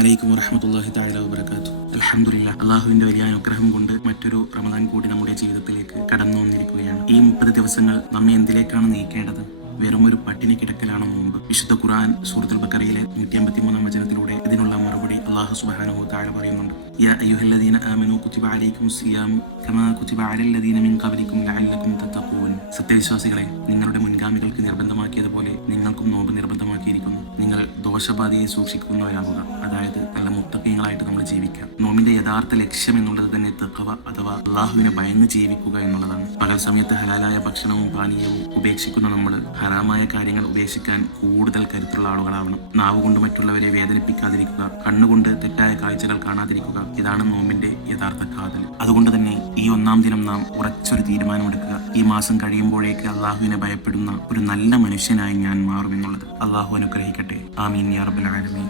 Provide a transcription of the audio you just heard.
അലൈക്കും വറഹ്മത്തുള്ളാഹി തആല വബറകാതുഹു. അൽഹംദുലില്ലാഹ്, അള്ളാഹുവിന്റെ വലിയ അനുഗ്രഹം കൊണ്ട് മറ്റൊരു റമദാൻ കൂടി നമ്മുടെ ജീവിതത്തിലേക്ക് കടന്നു വന്നിരിക്കുകയാണ്. ഈ 30 ദിവസങ്ങൾ നമ്മെ എന്തിലേക്കാണ് നയിക്കേണ്ടത്? വെറും ഒരു പട്ടിണി കിടക്കലാണോ മുമ്പ്? വിശുദ്ധ ഖുർആൻ സൂറത്തുൽ ബഖറയിലെ 153 വചനത്തിലൂടെ ഇതിനുള്ള മറുപടി അല്ലാഹു സുബ്ഹാനഹു വ തആല പറയുന്നുണ്ട്. യാ അയ്യുഹല്ലദീന ആമനൂ കുതിബ അലൈക്കുമുസ് സിയാമു കമാ കുതിബ അലല്ലദീന മിൻ ഖബ്ലിക്കും ലഅല്ലക്കും തത്തഖൂൻ. സത്യവിശ്വാസികളെ, നിങ്ങളുടെ മുൻഗാമികൾക്ക് നിർബന്ധമാക്കിയതുപോലെ നിങ്ങൾക്കും നോമ്പ് നിർബന്ധമാക്കിയിരിക്കുന്നു. നിങ്ങൾ ദോഷബാധയെ സൂക്ഷിക്കുന്നവരാകുക, അതായത് നല്ല മുത്തഖീങ്ങളായിട്ട് നമ്മൾ ജീവിക്കുക. നോമ്പിന്റെ യഥാർത്ഥ ലക്ഷ്യം എന്നുള്ളത് തന്നെ തഖ്വ അഥവാ അള്ളാഹുവിനെ ഭയന്ന് ജീവിക്കുക എന്നുള്ളതാണ്. പകൽ സമയത്ത് ഹലാലായ ഭക്ഷണവും പാനീയവും ഉപേക്ഷിക്കുന്ന നമ്മൾ ഹറാമായ കാര്യങ്ങൾ ഉപേക്ഷിക്കാൻ കൂടുതൽ കരുത്തുള്ള ആളുകളാവണം. നാവുകൊണ്ട് മറ്റുള്ളവരെ വേദനിപ്പിക്കാതിരിക്കുക, കണ്ണുകൊണ്ട് തെറ്റായ കാഴ്ചകൾ കാണാതിരിക്കുക, ഇതാണ് നോമ്പിന്റെ യഥാർത്ഥ കാതൽ. അതുകൊണ്ട് തന്നെ ഈ 1-ാം ദിനം നാം ഉറച്ചൊരു തീരുമാനമെടുക്കുക. ഈ മാസം കഴിയുമ്പോഴേക്ക് അള്ളാഹുവിനെ ഭയപ്പെടുന്ന ഒരു നല്ല മനുഷ്യനായി ഞാൻ മാറുമെന്നുള്ളത്. അള്ളാഹു അനുഗ്രഹിക്കട്ടെ. ആമീൻ യാ റബ്ബൽ ആലമീൻ.